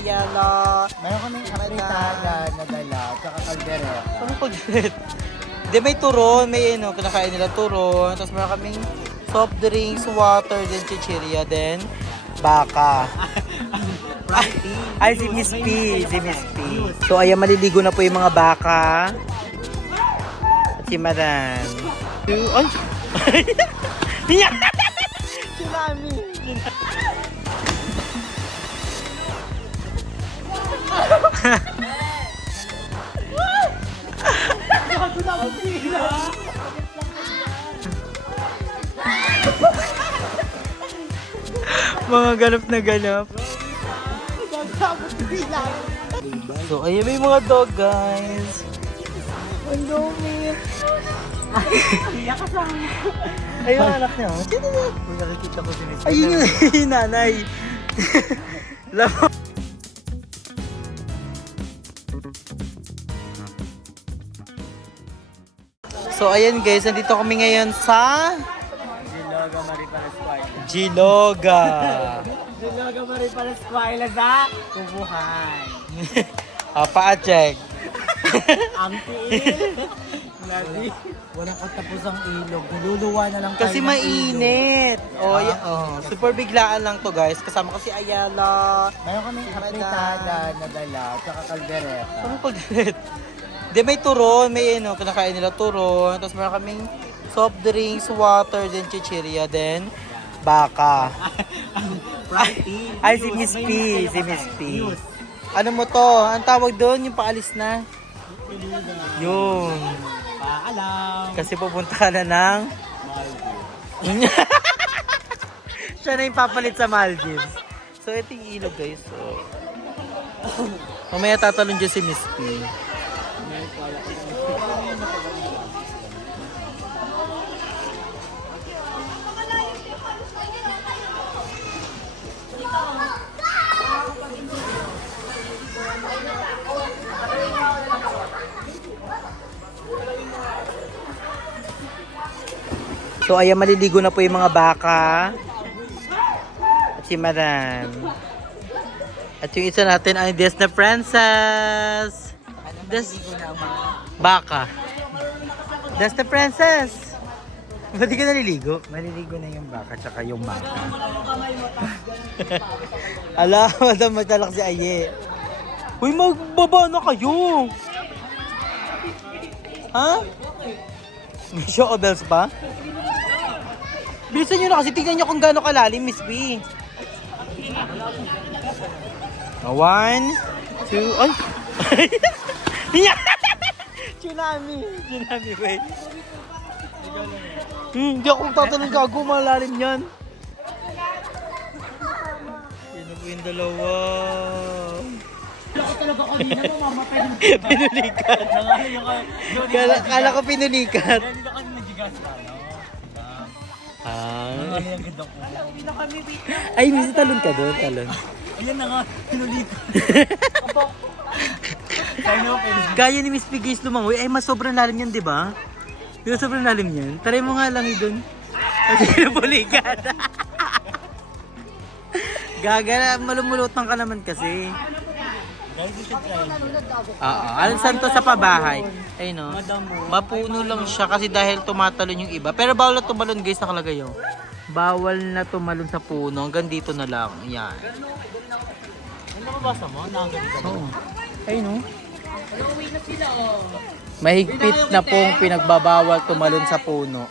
Ayala. Meron kaming apritada na dala, tsaka kaldereta. Ano pag Di may turon, may ano, kinakain nila turon. Tapos meron kaming soft drinks, water, then chichirya, then baka. Ay, si Miss P. Si Miss P. So, ayan, maliligo na po yung mga baka. At si Madam. Ay! Tsunami! Mga ganap na ganap. So, ayun may mga dog, guys. Ang dumi. Ayun ang anak niya. Kung nakikita ko si Miss Ayun yung nanay. So, ayan guys. Nandito kami ngayon sa Giloga Maripalas Squire. Giloga. Giloga Maripalas Squire sa Kubuhan. Paa-check. Ang tiil. Lagi. Walang katapusang ilog. Niluluwa na lang tayo Kasi ng mainit. Oh, Ah, oh. Super biglaan lang to guys. Kasama kasi Ayala. ilog. Meron kaming apritada na dala, tsaka kaldereta. Ano pag Di may turon, may ano, kinakain nila turon. Tapos meron kaming soft drinks, water, then chichirya, then baka. Ay, si Miss P. Si Miss P. Ano mo to? Ang tawag doon, yung paalis na. Yun. Paalam. Kasi pupunta ka na ng siya na yung papalit sa Maldives. So, ito yung ilog guys. So, mamaya tatalon dyan si Miss P. So, ayan, maliligo na po yung mga baka. At si Madam. At yung isa natin ay Disney Princess. Baka. Disney Princess. Ba't di ka naliligo? Maliligo na yung baka, tsaka yung baka. Ala, madam, matalak si Aye. Uy, magbaba na kayo. Ha? May show bells pa? Bilisan nyo na kasi tignan nyo kung gaano kalalim, Miss B. 1, 2, ay! Tsunami! Tsunami, wait. Hindi ako tatanong gago, malalim yan. Yan na po yung dalawa. Ako talaga kanina mamamatay. Pinulikat. Kala ko pinulikat. Hindi na kami nagigas ka, no? Ah. Ang ganda ko. Ay, minsan talon ka doon, talon. Ayan na nga, pinulikat. Kaya Gaya ni Miss Pigis lumangoy, ay mas sobrang lalim yan, di ba? Di ba sobrang lalim yan? Try mo nga lang doon. Kasi pinulikat. Gaga, malumulutan ka naman kasi. guys, you should try. Alam saan to sa pabahay? Ay no. Mapuno lang siya kasi dahil tumatalon yung iba. Pero bawal na tumalon guys, nakalagay yun. Bawal na tumalon sa puno. Hanggang dito na lang. Yan. Ano mabasa mo? Nakaganda ka. Oo. Ay no. Mahigpit na pong pinagbabawal tumalon sa puno.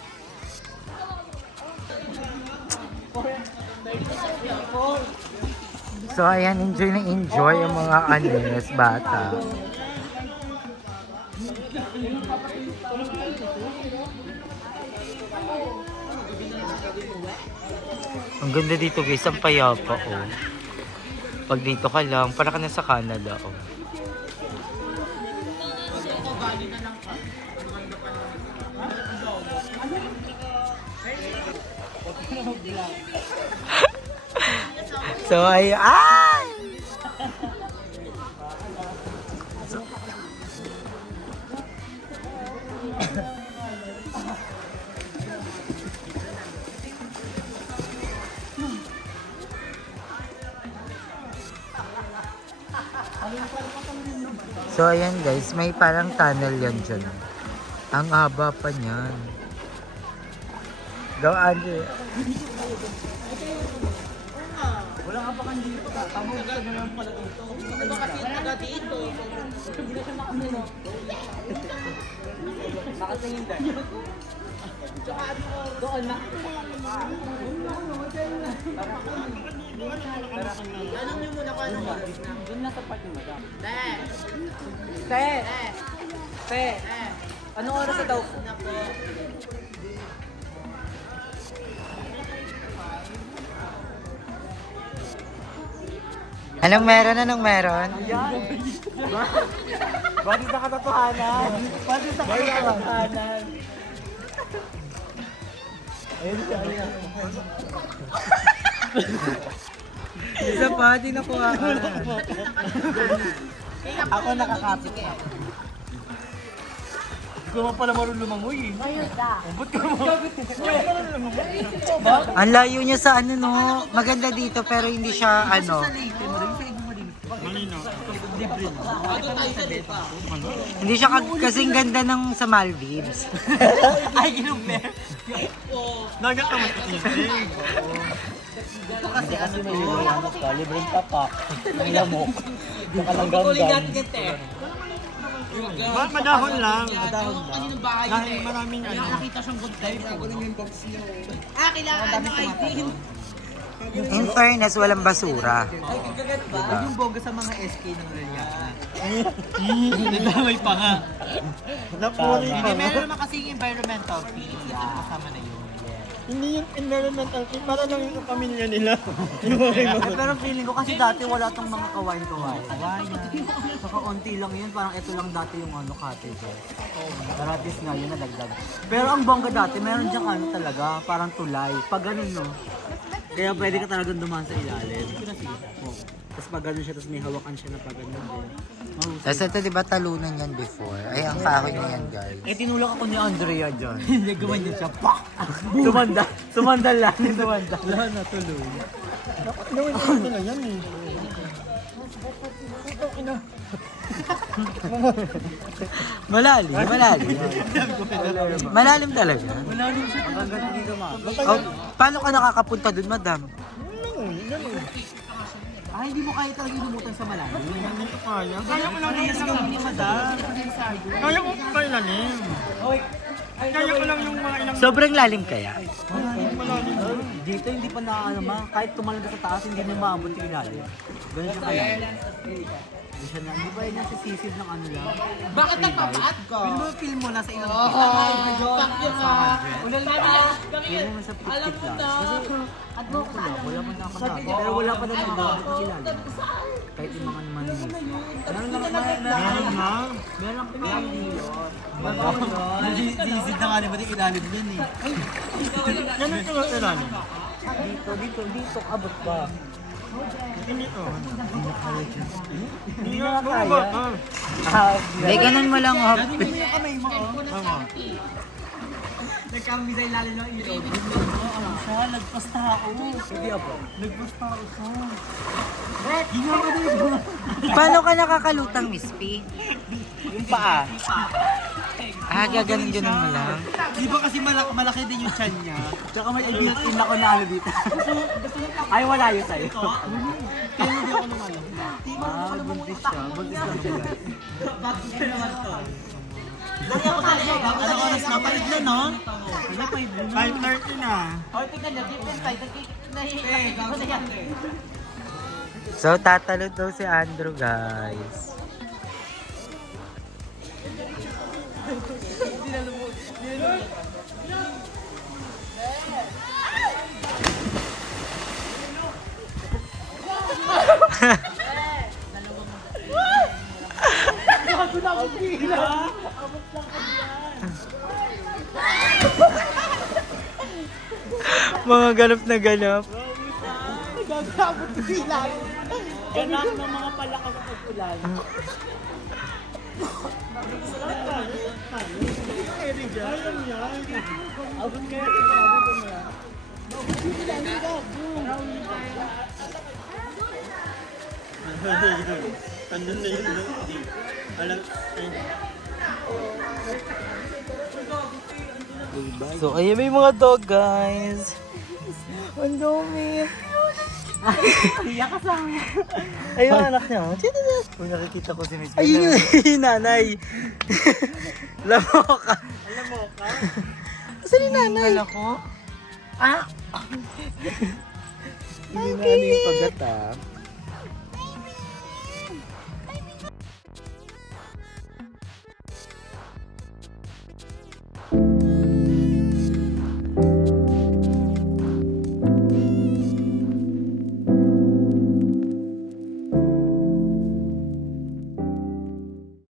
So ayan, enjoy na enjoy ang mga anes, bata. Ang ganda dito guys, ang payapa oh. Pag dito ka lang, para ka na sa Canada oh. So ay So, ayan guys, may parang tunnel yan dyan. Ang haba pa niyan. Go, Andre. Wala ka pa kang dito ka. Tama ka na naman pala dito. Ano kasi taga dito? Hindi na siya makamino. Nakatingin din. Tsaka ano, Doon na. tanong niyo muna kung anong oras na. Doon na sa part ni Madam. Te! Te! Te! Te! Te! Anong oras na daw? Na po. Anong meron? Anong meron? Yan! Bakit sa katotohanan? Bakit sa katotohanan? Ayun siya, ayun. Isa pa, di nakuha ka. Ako nakakapit ka. Hindi ko pala marunong lumangoy eh. Ayun ka. Ba't ka lumangoy? Ang layo niya sa ano no. Maganda dito pero hindi siya ano. Hindi siya kasing ganda ng sa Maldives. Ay, ginumpir. Nagat naman kasi yun. Ito kasi ano to? Libreng tapak. Ang lamok. Nakalanggang. Madahon lang. Madahon lang. Kaninong bahay yun Dahil eh? maraming Kaya nakita siyang good time. Ah, kailangan ng ID. In fairness, walang basura. Kagat ba? Yun yung boga sa mga SK ng Liliana. Nadamay pa nga. Napuri pa Hindi, nga. meron naman kasing environmental fee. Kasama na yun. Hindi yung environmental fee. Para lang yung pamilya nila. Pero feeling ko kasi dati wala tong mga kawain-kawain. Saka konti lang yun, parang ito lang dati yung ano cottage. Pero at least ngayon nadagdag. Pero ang bongga dati, meron dyang ano talaga, parang tulay. Pag ganun no, kaya pwede ka talagang dumaan sa ilalim. Oo. Tapos pag ganun siya, tapos may hawakan siya na pag ganun din. Tapos ito diba talunan yan before? Ay, ang kahoy na yan guys. Eh tinulak ako ni Andrea dyan. Hindi gumanyan siya, pak! Sumandal lang, sumandal. Wala na tuloy. Gawin ko ito na yan eh. Malalim, malalim. Malalim talaga. Malalim siya. Ang ganda dito ma. Oh, paano ka nakakapunta dun, madam? Ah, hindi mo kaya talaga lumutan sa malalim. Hindi ko kaya. Kaya ko lang yung isang madam. Kaya ko kailalim. Kaya ko lang yung mga ilang Sobrang lalim kaya? malalim. Dito hindi pa nakaano ma, kahit tumalang ka sa taas hindi mo maabot yung ilalim. Ganun siya kaya. Hindi siya na, hindi ba yun yung sisisid ng ano lang? Bakit nagpapaat ka? Feel mo nasa ilang Fuck yun ah. Unang yun mo sa 50 plus. Kasi wala pa nakakasama. Pero wala pa naman maabot yung ilalim. Kahit yung mga maninis. Meron lang, Meron na. meron lang Nasisid na nga naman yung ilalim yun eh. Ganun ko lang ilalim. Dito, abot pa. Hindi to. Hindi na Baba. kaya. Hindi, ganun mo lang. Oh. Ganun mo yung kamay mo, oh. Tama. Nagkami sa ilalim ng ilog. Oo, siya, nagpas tao. Hindi ako. Nagpas tao siya. Ginawa ka dito. Paano ka nakakalutang, Miss P? Yung paa. Ah, gaganon-ganon mo lang. Di ba kasi malaki din yung chan niya? Tsaka may built-in ako na ano dito. Ay, wala yun sa'yo. Kaya hindi ako lumalang. Ah, buntis siya. Buntis siya mabuhay. Bakit ka naman to? Ano oras na? Paid na, no? Ano paid na? 5:30 na. O, tingnan niyo, different tayo. Nakikita ko na yan. So, tatalon daw si Andrew, guys. Mga ganap na ganap. Ganap ng mga palakas sa pagkulan. Abot kaya sa sabi ko niya. Andun na yun, no? Alam, So, ayun may mga dog, guys. Ang dami. Iyak ka sa amin. Ayun ang anak niya. Kung nakikita ko si Miss Ayun yung nanay. Lamok ka. alam mo ka? Asan yung nanay? Alam ko. Hindi na ano yung pagata.